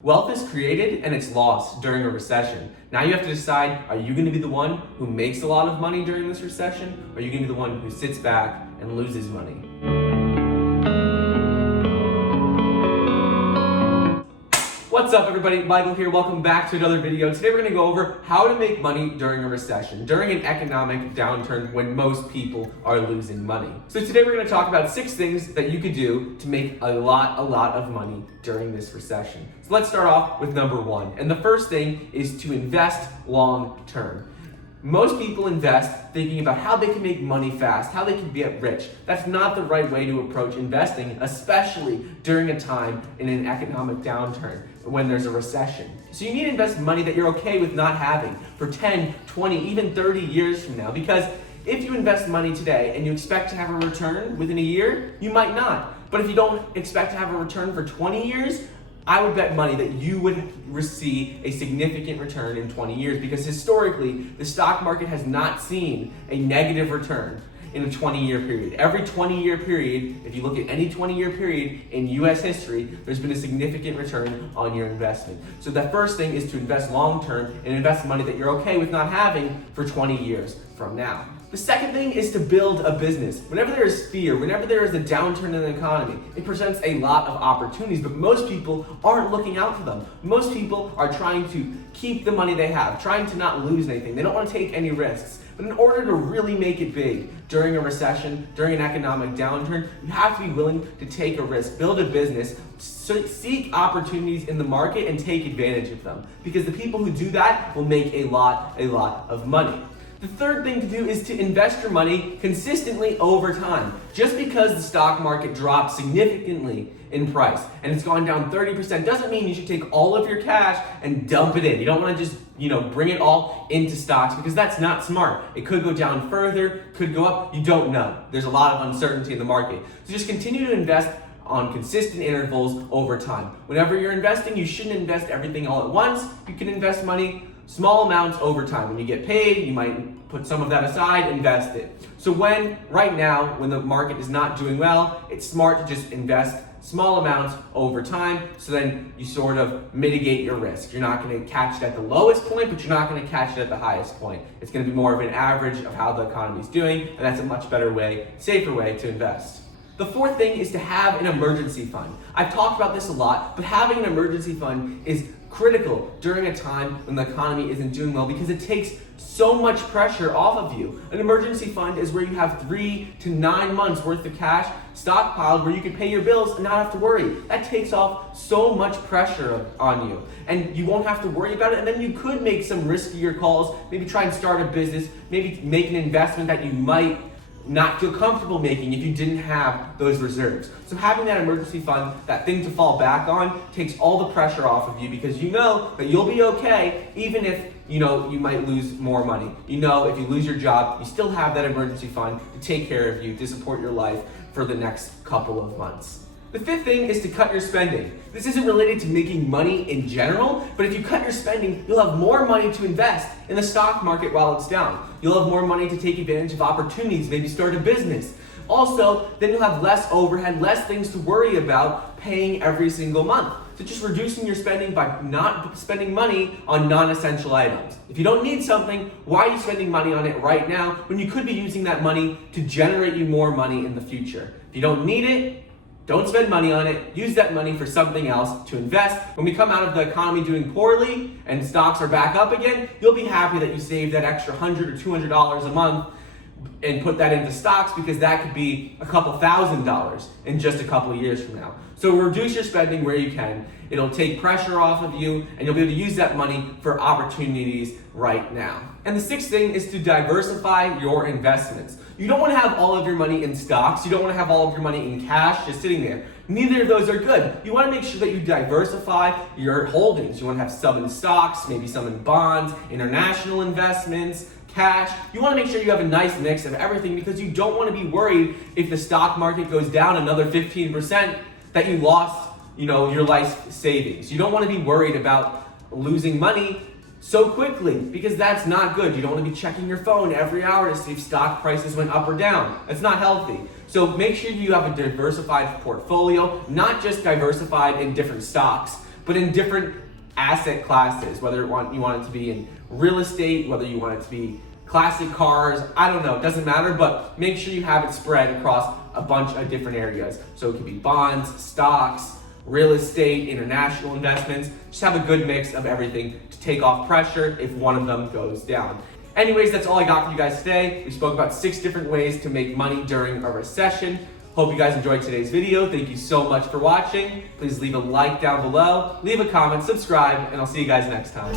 Wealth is created and it's lost during a recession. Now you have to decide, are you going to be the one who makes a lot of money during this recession? Or are you going to be the one who sits back and loses money? What's up everybody, Michael here, welcome back to another video. Today we're going to go over how to make money during a recession, during an economic downturn when most people are losing money. So today we're going to talk about 6 things that you could do to make a lot of money during this recession. So let's start off with number 1. And the first thing is to invest long term. Most people invest thinking about how they can make money fast, how they can get rich. That's not the right way to approach investing, especially during a time in an economic downturn when there's a recession. So you need to invest money that you're okay with not having for 10, 20, even 30 years from now, because if you invest money today and you expect to have a return within a year, you might not. But if you don't expect to have a return for 20 years, I would bet money that you would receive a significant return in 20 years, because historically, the stock market has not seen a negative return in a 20-year period. Every 20-year period, if you look at any 20-year period in US history, there's been a significant return on your investment. So the first thing is to invest long-term and invest money that you're okay with not having for 20 years from now. The second thing is to build a business. Whenever there is fear, whenever there is a downturn in the economy, it presents a lot of opportunities, but most people aren't looking out for them. Most people are trying to keep the money they have, trying to not lose anything. They don't want to take any risks. But in order to really make it big during a recession, during an economic downturn, you have to be willing to take a risk, build a business, seek opportunities in the market and take advantage of them. Because the people who do that will make a lot of money. The third thing to do is to invest your money consistently over time. Just because the stock market dropped significantly in price and it's gone down 30% doesn't mean you should take all of your cash and dump it in. You don't want to just, bring it all into stocks, because that's not smart. It could go down further, could go up, you don't know. There's a lot of uncertainty in the market. So just continue to invest on consistent intervals over time. Whenever you're investing, you shouldn't invest everything all at once. You can invest money small amounts over time. When you get paid, you might put some of that aside, invest it. So right now, when the market is not doing well, it's smart to just invest small amounts over time, so then you sort of mitigate your risk. You're not going to catch it at the lowest point, but you're not going to catch it at the highest point. It's going to be more of an average of how the economy is doing, and that's a much better way, safer way to invest. The fourth thing is to have an emergency fund. I've talked about this a lot, but having an emergency fund is critical during a time when the economy isn't doing well, because it takes so much pressure off of you. An emergency fund is where you have 3 to 9 months worth of cash stockpiled where you can pay your bills and not have to worry. That takes off so much pressure on you, and you won't have to worry about it. And then you could make some riskier calls, maybe try and start a business, maybe make an investment that you might not feel comfortable making if you didn't have those reserves. So having that emergency fund, that thing to fall back on, takes all the pressure off of you, because you know that you'll be okay even if you might lose more money. If you lose your job, you still have that emergency fund to take care of you, to support your life for the next couple of months. The fifth thing is to cut your spending. This isn't related to making money in general, but if you cut your spending, you'll have more money to invest in the stock market while it's down. You'll have more money to take advantage of opportunities, maybe start a business. Also, then you'll have less overhead, less things to worry about paying every single month. So just reducing your spending by not spending money on non-essential items. If you don't need something, why are you spending money on it right now when you could be using that money to generate you more money in the future? If you don't need it, don't spend money on it. Use that money for something else to invest. When we come out of the economy doing poorly and stocks are back up again, you'll be happy that you saved that extra $100 or $200 a month and put that into stocks, because that could be a couple $1,000s in just a couple of years from now. So reduce your spending where you can. It'll take pressure off of you, and you'll be able to use that money for opportunities right now. And the sixth thing is to diversify your investments. You don't want to have all of your money in stocks. You don't want to have all of your money in cash just sitting there. Neither of those are good. You want to make sure that you diversify your holdings. You want to have some in stocks, maybe some in bonds, international investments, cash. You want to make sure you have a nice mix of everything, because you don't want to be worried if the stock market goes down another 15% that you lost, your life savings. You don't want to be worried about losing money so quickly, because that's not good. You don't want to be checking your phone every hour to see if stock prices went up or down. That's not healthy. So make sure you have a diversified portfolio, not just diversified in different stocks, but in different asset classes, whether you want it to be in real estate, whether you want it to be classic cars, I don't know, it doesn't matter, but make sure you have it spread across a bunch of different areas. So it could be bonds, stocks, real estate, international investments. Just have a good mix of everything to take off pressure if one of them goes down. Anyways, that's all I got for you guys today. We spoke about 6 different ways to make money during a recession. Hope you guys enjoyed today's video. Thank you so much for watching. Please leave a like down below, leave a comment, subscribe, and I'll see you guys next time.